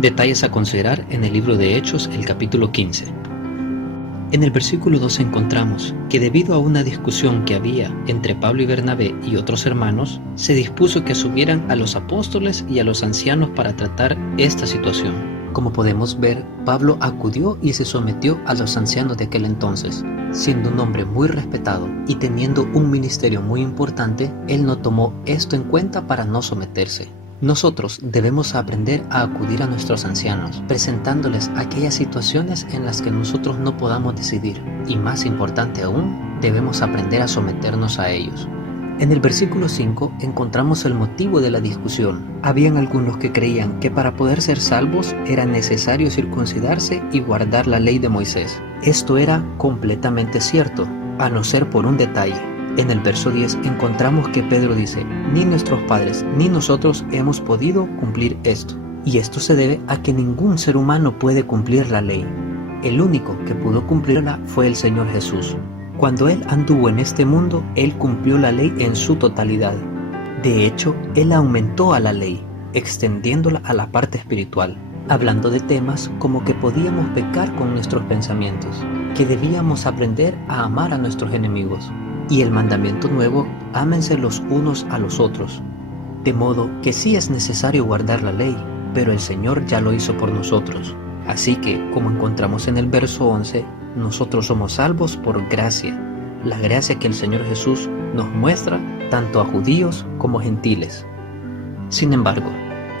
Detalles a considerar en el libro de Hechos, el capítulo 15. En el versículo 2 encontramos que debido a una discusión que había entre Pablo y Bernabé y otros hermanos, se dispuso que subieran a los apóstoles y a los ancianos para tratar esta situación. Como podemos ver, Pablo acudió y se sometió a los ancianos de aquel entonces. Siendo un hombre muy respetado y teniendo un ministerio muy importante, él no tomó esto en cuenta para no someterse. Nosotros debemos aprender a acudir a nuestros ancianos, presentándoles aquellas situaciones en las que nosotros no podamos decidir, y más importante aún, debemos aprender a someternos a ellos. En el versículo 5 encontramos el motivo de la discusión. Habían algunos que creían que para poder ser salvos era necesario circuncidarse y guardar la ley de Moisés. Esto era completamente cierto, a no ser por un detalle. En el verso 10 encontramos que Pedro dice: ni nuestros padres ni nosotros hemos podido cumplir esto. Y esto se debe a que ningún ser humano puede cumplir la ley. El único que pudo cumplirla fue el Señor Jesús. Cuando Él anduvo en este mundo, Él cumplió la ley en su totalidad. De hecho, Él aumentó a la ley, extendiéndola a la parte espiritual, hablando de temas como que podíamos pecar con nuestros pensamientos, que debíamos aprender a amar a nuestros enemigos, y el mandamiento nuevo: ámense los unos a los otros. De modo que sí es necesario guardar la ley, pero el Señor ya lo hizo por nosotros. Así que, como encontramos en el verso 11, nosotros somos salvos por gracia, la gracia que el Señor Jesús nos muestra tanto a judíos como gentiles. Sin embargo,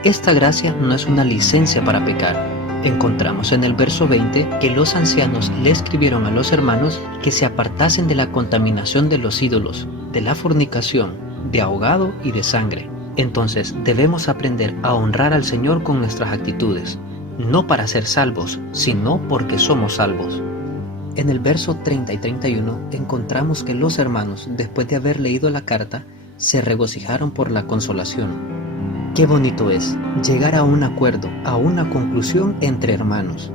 esta gracia no es una licencia para pecar. Encontramos en el verso 20 que los ancianos le escribieron a los hermanos que se apartasen de la contaminación de los ídolos, de la fornicación, de ahogado y de sangre. Entonces debemos aprender a honrar al Señor con nuestras actitudes, no para ser salvos, sino porque somos salvos. En el verso 30 y 31 encontramos que los hermanos, después de haber leído la carta, se regocijaron por la consolación. Qué bonito es llegar a un acuerdo, a una conclusión entre hermanos.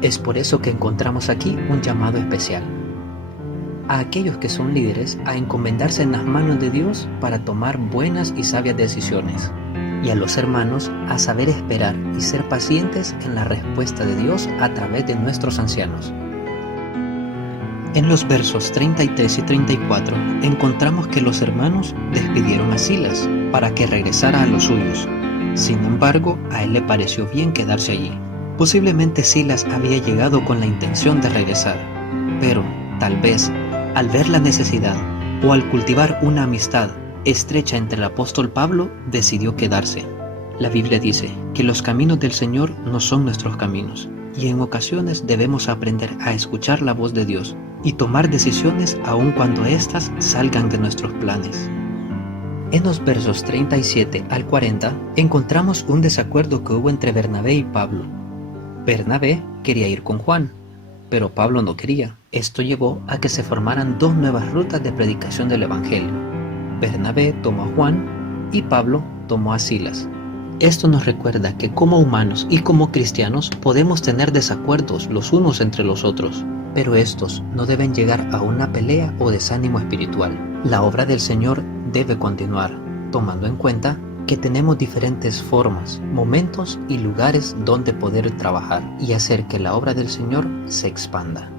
Es por eso que encontramos aquí un llamado especial a aquellos que son líderes a encomendarse en las manos de Dios para tomar buenas y sabias decisiones, y a los hermanos a saber esperar y ser pacientes en la respuesta de Dios a través de nuestros ancianos. En los versos 33 y 34 encontramos que los hermanos despidieron a Silas para que regresara a los suyos. Sin embargo, a él le pareció bien quedarse allí. Posiblemente Silas había llegado con la intención de regresar, pero tal vez al ver la necesidad o al cultivar una amistad estrecha entre el apóstol Pablo, decidió quedarse. La Biblia dice que los caminos del Señor no son nuestros caminos, y en ocasiones debemos aprender a escuchar la voz de Dios y tomar decisiones aun cuando éstas salgan de nuestros planes. En los versos 37 al 40 encontramos un desacuerdo que hubo entre Bernabé y Pablo. Bernabé quería ir con Juan, pero Pablo no quería. Esto llevó a que se formaran dos nuevas rutas de predicación del Evangelio. Bernabé tomó a Juan y Pablo tomó a Silas. Esto nos recuerda que como humanos y como cristianos podemos tener desacuerdos los unos entre los otros, pero estos no deben llegar a una pelea o desánimo espiritual. La obra del Señor debe continuar, tomando en cuenta que tenemos diferentes formas, momentos y lugares donde poder trabajar y hacer que la obra del Señor se expanda.